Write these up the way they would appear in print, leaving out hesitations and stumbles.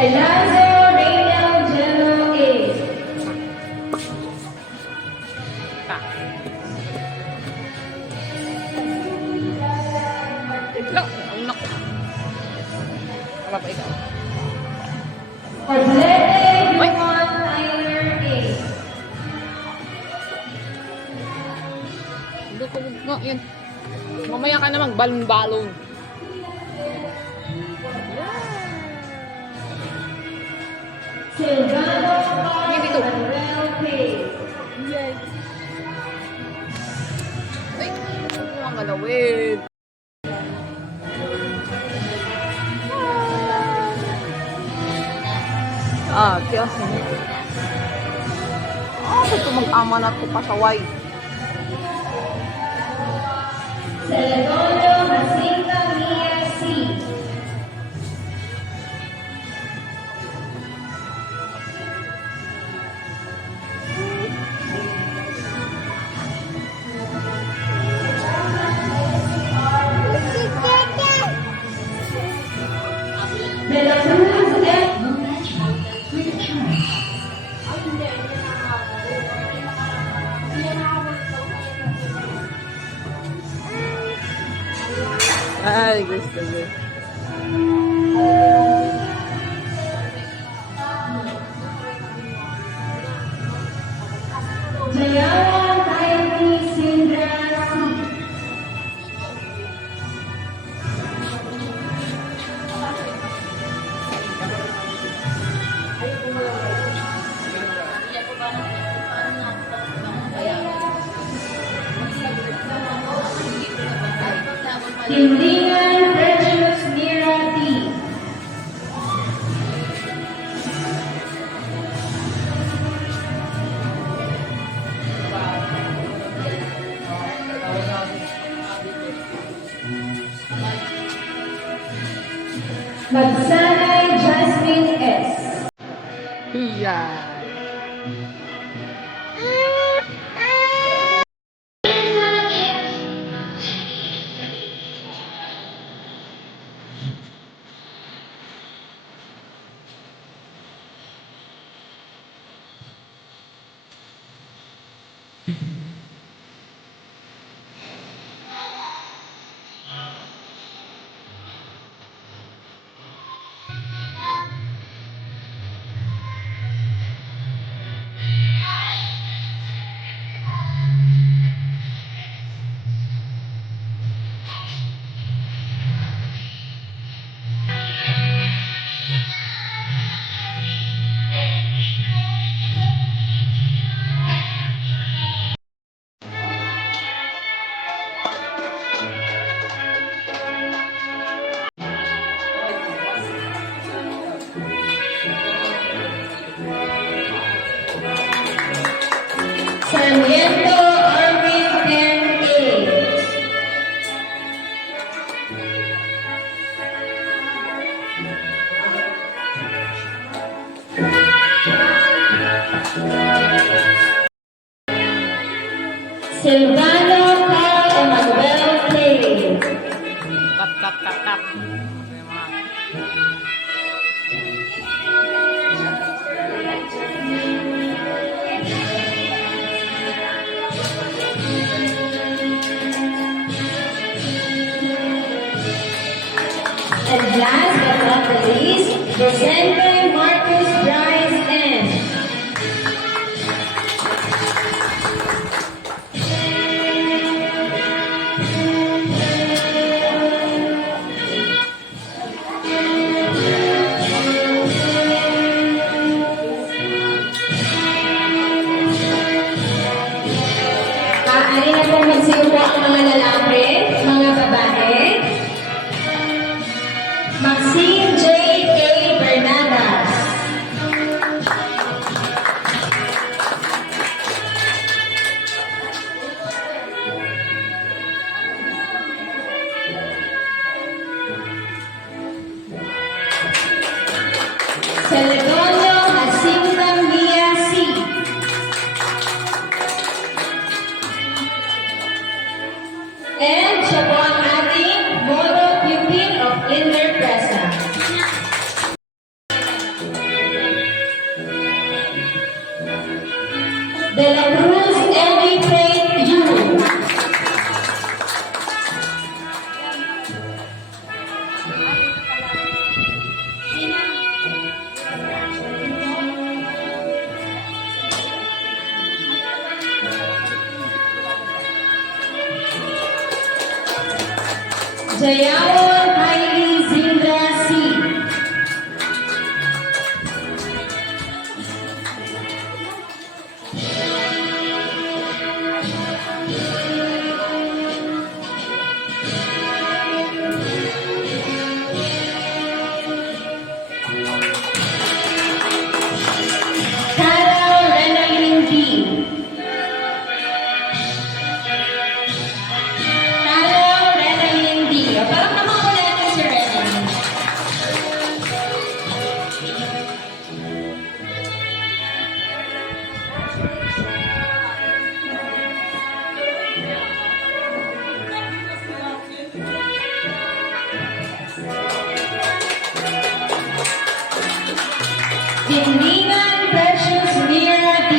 Elazo Radial General A. No, no. Apa pa ikaw? Odlete Yuan Tyler A. Dito nga, yun. Mamaya ka na magbalon-balon. Silvano Hindi dito. Manuel P. Yay. Ay, ano ang galawin? Tiyas mo. Ito mag-amanat ko pa sa white. Celedonio Jacinta Mia C. De la Cruz F. Ay, gusto ko. Jayawan Kayati Sindra C. Tindigan Precious Mira D. Magsanay Jasmine S. Iya. Sarmiento Arvin Ken A. Silvano Carl Emmanuel Clay. Cut. And last but not the least, Vicente Marcus Bryce N. Maaari na pong magsiupo ang mga lalaki, mga babae. Maxine J. K. Bernadas. Celedonio Jacinta Mia C. And siya po ang ating model pupil of Inner Presa. Jayawon Kylie Zindra C. Carol Renalyn D. Carol Renalyn D. O, parang naman ko natin si Renalyn. Tinlingan Precious Mira D.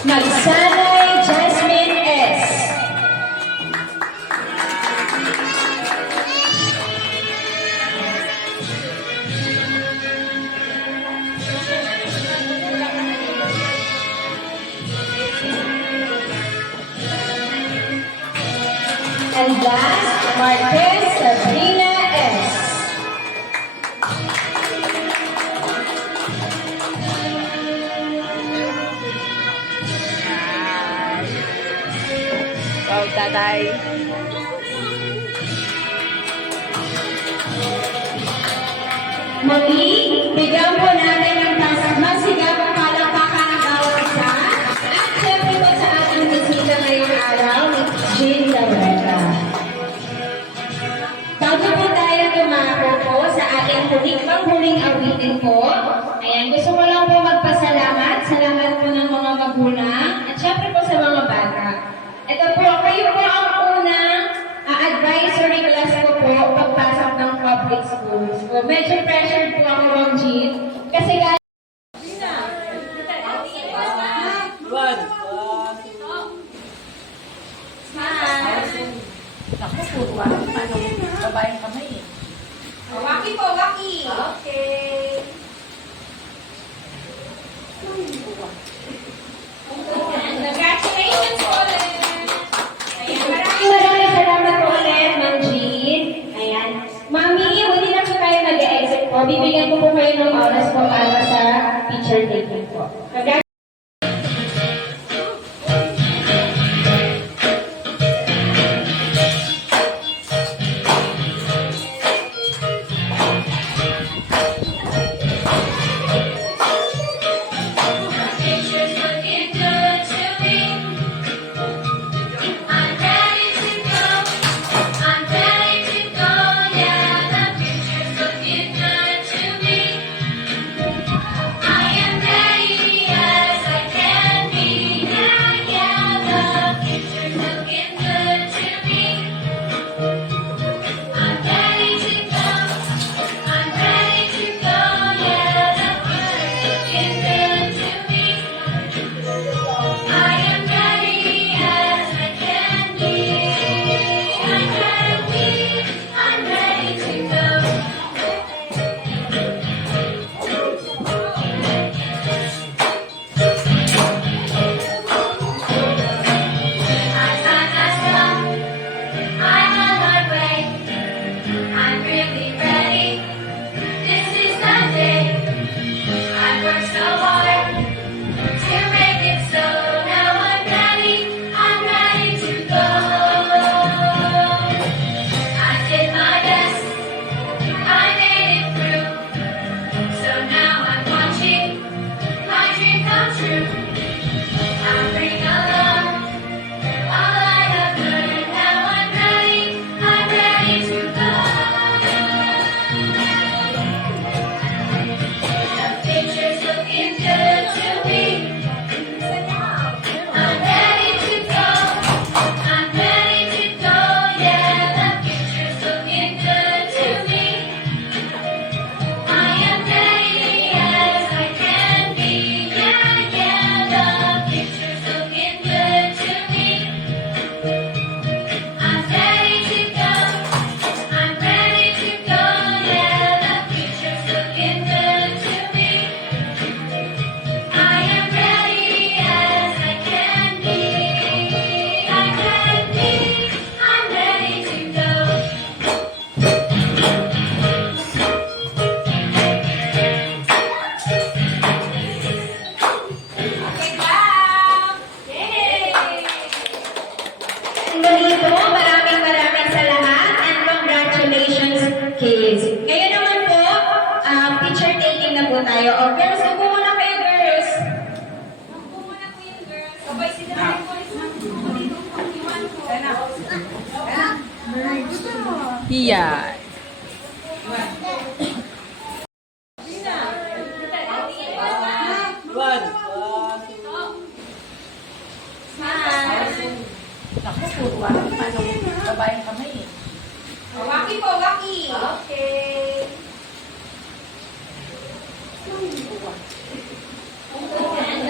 Magsanay Jasmine S. And last, Marquez Sabrina S. Wow, tatay. Muli, bigyan po natin ng masigabang palakpakan ang bawat isa. At siyempre po sa ating bisita ngayong araw, ni Jean Laureta. Bago po tayo tumako po sa ating huling awitin po, ayan, gusto ko lang po magpasalamat sa lahat po ng mga magulang at siyempre po sa mga bata. Ito po, kayo po ang unang advisory class ko po pagpasok ng public schools. So, medyo pressured po ako, Ma'am Jean, kasi Naku, puro babaeng kamay eh. Waki po, waki! Okay. Congratulations po ulit! Ayan, maraming salamat po ulit, Ma'am Jean. Ayan. Mami, hindi na po tayo nag-exit po. Bibigyan ko po kayo ng oras po para sa picture taking po. Pictures looking good to me. I'm ready to go. I'm ready to go. Yeah, the pictures looking good to me. Yan. Naku, puro babaeng kamay eh. Waki po, waki. Okay.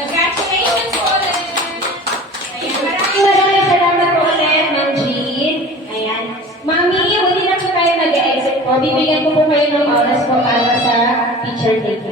Congratulations po ulit. Ayan, maraming salamat po ulit, Ma'am Jean. Ayan. Mami, hindi na po tayo mag-exit po. Bibigyan ko po kayo ng oras po para sa teacher day.